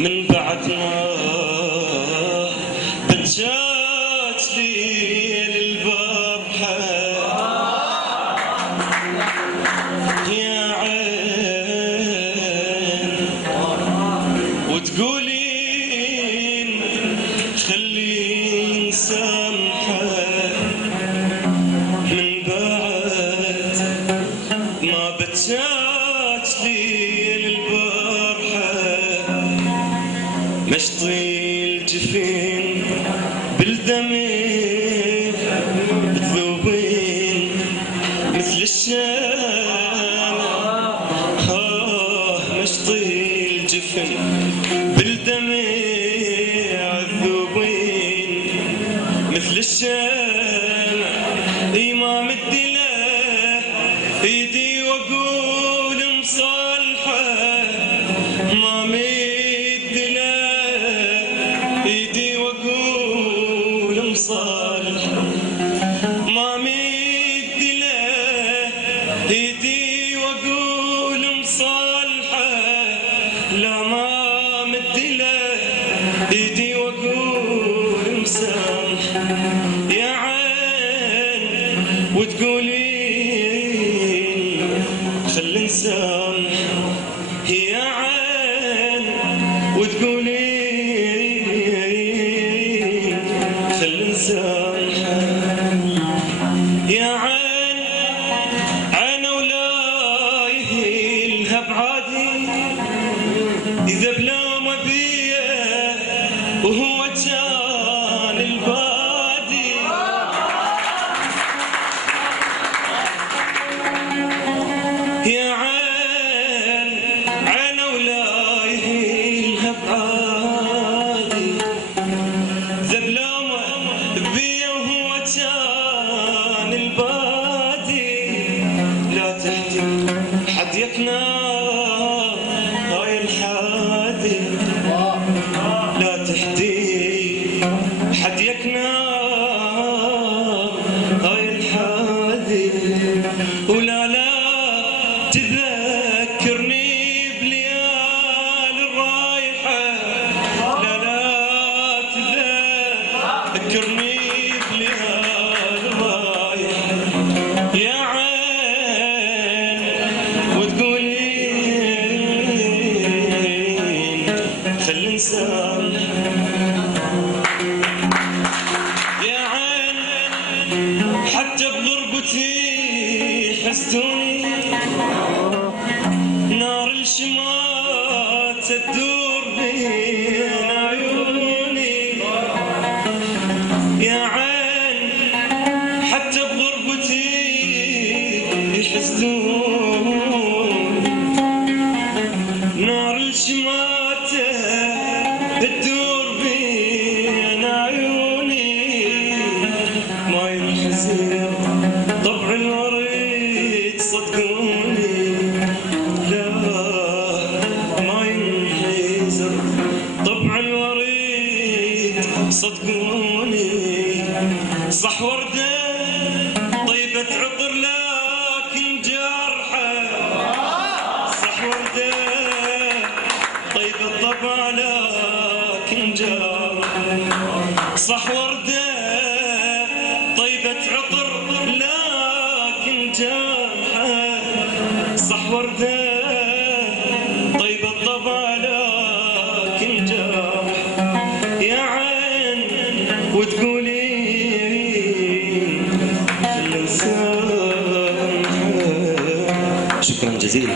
من بعد ما بجات ليل البرحة يا عين وتقولين خليني سامحة من بعد ما بجات ليل البرحة مشطي الجفين بالدمع بتذوبين مثل الشمع مشطي الجفن بالدمع تذوبين مثل الشمع ما مد له ايدي واقول مصالحه ما مد له ايدي واقول مصالحه ما مد له ايدي واقول مصالحه لا ما مد له ايدي واقول مسامحه يا عين وتقولين خل نسامح يا عين وتقولين خل نسامح يا عين عين ولا يهيلها بعادي إذا بلا ما بيه وهو كان البادي يا عين عين ولا يهيلها بعادي إذا بلا ما بيه وهو كان البادي لا تحكي حد يكنا هاي الحادي لا تحدي حد يكنا هاي الحادي ولا لا تذكرني بليال الرايحة لا لا تذكرني بليال الرايحة يا عين وتقولين خل نسامح يا عين حتى بغربتي حسدوني نار الشمات تدور بين عيوني يا عين حتى بغربتي يحسدون نار الشمات تدور بين عيوني ما ينحسر طبع الوريد صدقوني لا ما ينحسر طبع الوريد صدقوني صح وردة طيبة عطر لكن جارحة صح وردة طيبة طبع لكن جارحة صح وردة طيبة عطر لكن جارحة صح وردة طيبة طبع لكن جارحة يا عين وتقولين خل نسامحه. شكرا جزيلا.